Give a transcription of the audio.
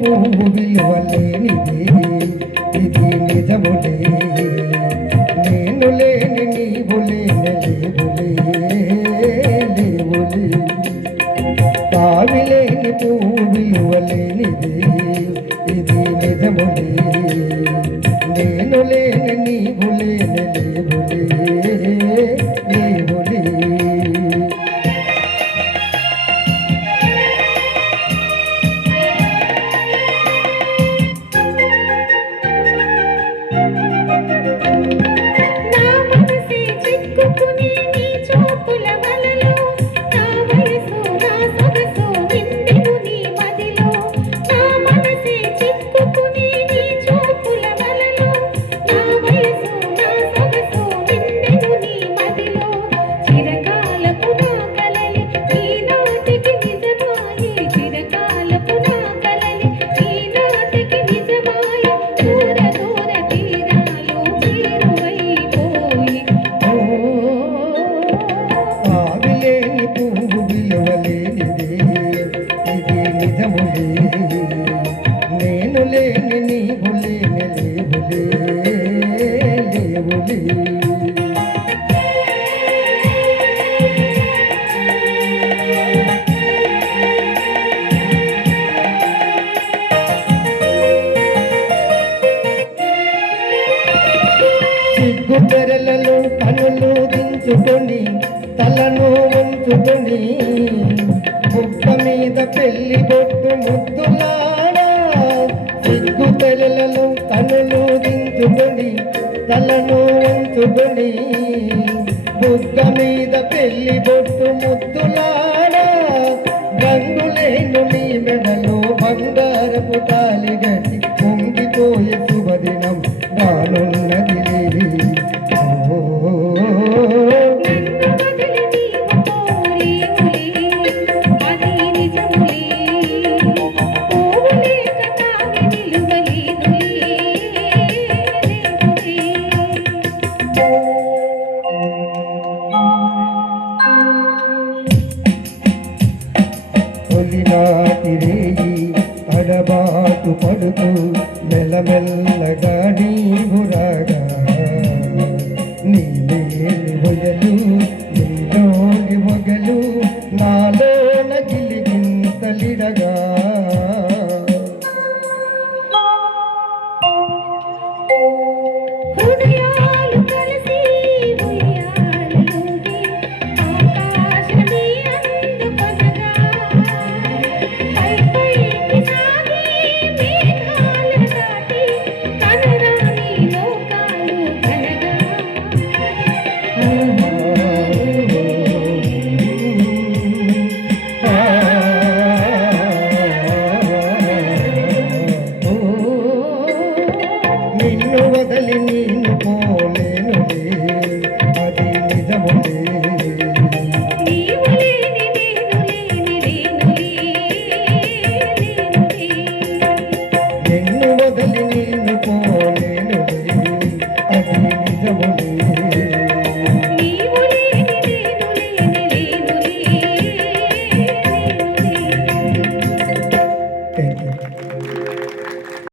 పువ్వు విలువలేనిది ఇది నిజములే నేను లేని నీవు లేని లేవులే తావిలేని పువ్వు విలువలేనిది ఇది నిజములే నేను లేని నీవు లేని లేవులే నేను లేని నీవు లేని లేవులే సిగ్గు తెరలలో పనులు దించుకొని తలను ఉంచుకొని బుక్క మీద పెళ్లి బొట్టు ముద్దులాడా సిగ్గు తెరలలో తనులు దించుకొని తలను ఉంచుకొని బుక్క మీద పెళ్లి బొట్టు ముద్దులాడా రంగులేను నీ మెడలో బంగారపు తాలి గట్టి పొంగిపోయే శుభదినం రానున్నది తొలినాటి రేయి అడబాటు పడుతూ మెల్లమెల్లగా నీవురాగా నీలేని వయలు నీలోని వగలు నాలోన గిలిగింతలిడగా నిన్ను వదలి